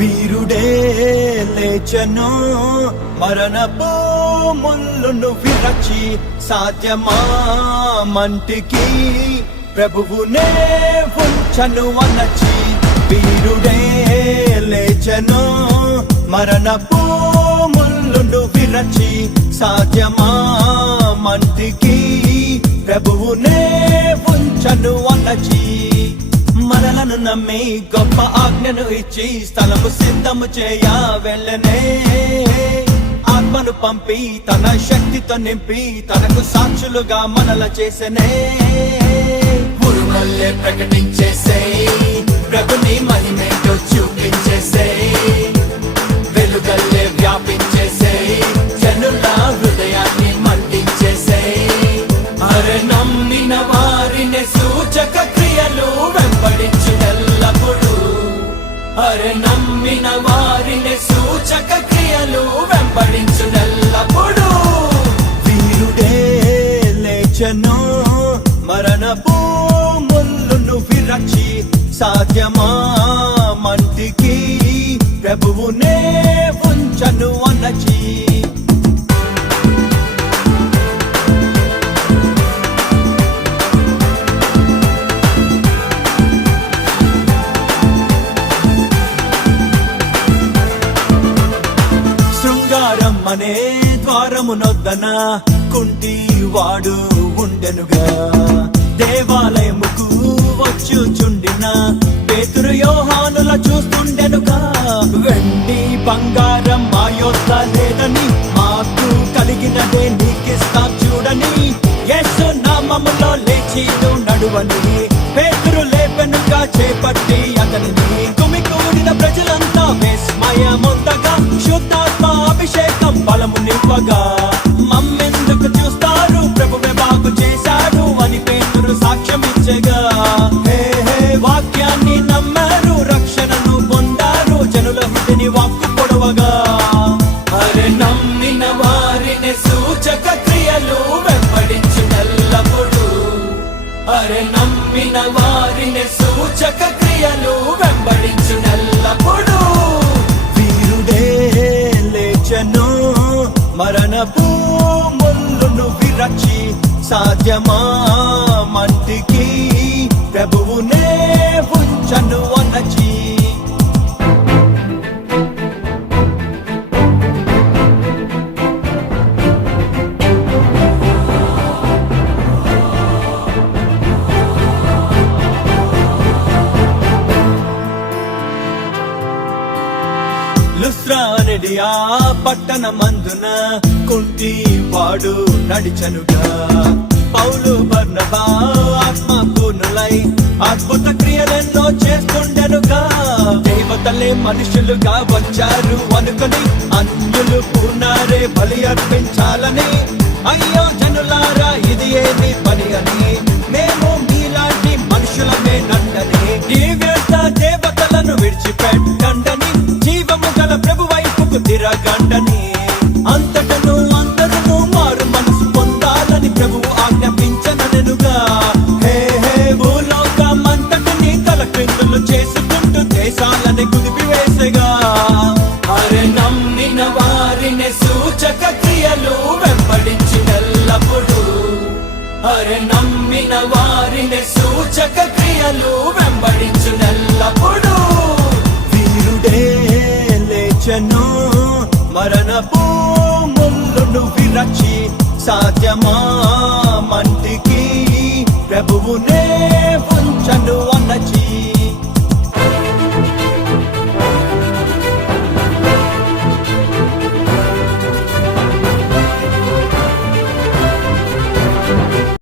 వీరుడే లేచెను మరణపు ముళ్ళును విరచి సాధ్యమా మంటికి ప్రభువునే ఉంచను అనచి వీరుడే లేచెను మరణపు ముళ్ళును విరచి సాధ్యమా మంటికి ప్రభువునే ఉంచను అనచి మనలను నమ్మి గొప్ప ఆజ్ఞను ఇచ్చి స్థలము సిద్ధము చేయ వెళ్ళనే ఆత్మను పంపి తన శక్తితో నింపి తనకు సాక్షులుగా మనల చేసనే ఉరుమల్లే ప్రకటించేసే ప్రభుని మహిమేటో చూపించేసే వెలుగల్లే వ్యాపించేసే జనుల హృదయాన్ని మండించేసే అరే నమ్మిన వారిని సూచక క్రియలు వెంబడించునెల్లప్పుడు అరే నమ్మిన వారిని సూచక క్రియలు వెంబడించునెల్లప్పుడు వీరుడే లేచెను మరణపు ముళ్ళును విరచి సాధ్యమా మంటికి ప్రభువునే ఉంచను అనచి అనే ద్వారమునొద్దన కుంటి వాడు ఉండెనుగా దేవాలయముకు వచ్చుచుండిన పేతురు యోహానుల చూస్తుండెనుగా వెండి బంగారం మా యొద్ద లేదని మాకు కలిగినదే నీకిస్తా చూడని యేసు నామములో లేచి నడువని పేతురు లేపెనుగా చేపట్టి అతనిని తుమికూడిన ప్రజలంతా విస్మయముందగా శుద్ధాత్మ అభిషేకం బలము నింపగా మమ్మెందుకు చూస్తారు ప్రభువే బాగు చేశాడు అని పేతురు సాక్ష్యం ఇచ్చగా హే హే వాక్యాన్ని నమ్మారు రక్షణను పొందారు జనుల హృదయని వాక్కు పొడవగా అరే నమ్మిన వారిని సూచక క్రియలు వెంబడించునెల్లప్పుడు అరే నమ్మిన వారిని సూచక క్రియలు వెంబడించునెల్లప్పుడు వీరుడే లేచెను మరణపు ముళ్ళును విరచి సాధ్యమా మంటికి ప్రభువునే ఉంచను అనచి లుస్త్రానెడియా పట్టణమందున కుంటి వాడు నడిచనుగా పౌలు బర్నబా ఆత్మపూర్ణులై అద్భుత క్రియలెన్నో చేస్తుండెనుగా దేవతలే మనుషులుగా వచ్చారు అనుకుని అన్యులు పూర్ణారే బలి అర్పించాలని అయ్యో జనులారా ఇది ఏమి పని అని మేము మీలాంటి మనుషులమే నండని దివ్యత దేవతలను విడిచిపెట్టండని జీవము గల ప్రభు వైపుకు తిరగండని అంతటను అందరూ మారు మనసు పొందాలని ప్రభువు ఆజ్ఞాపించనెనుగా హే హే భూలోకమంతటిని తల క్రిందులు చేసుకుంటూ దేశాలని కుదిపివేసగా అరే నమ్మిన వారిని సూచక క్రియలు వెంబడించునెల్లప్పుడు అరే నమ్మిన వారిని సూచక క్రియలు వెంబడించునెల్లప్పుడు వీరుడే లేచెను మరణపు ముళ్ళును విరచి సాధ్యమా మంటికి ప్రభువునే ఉంచను అనచి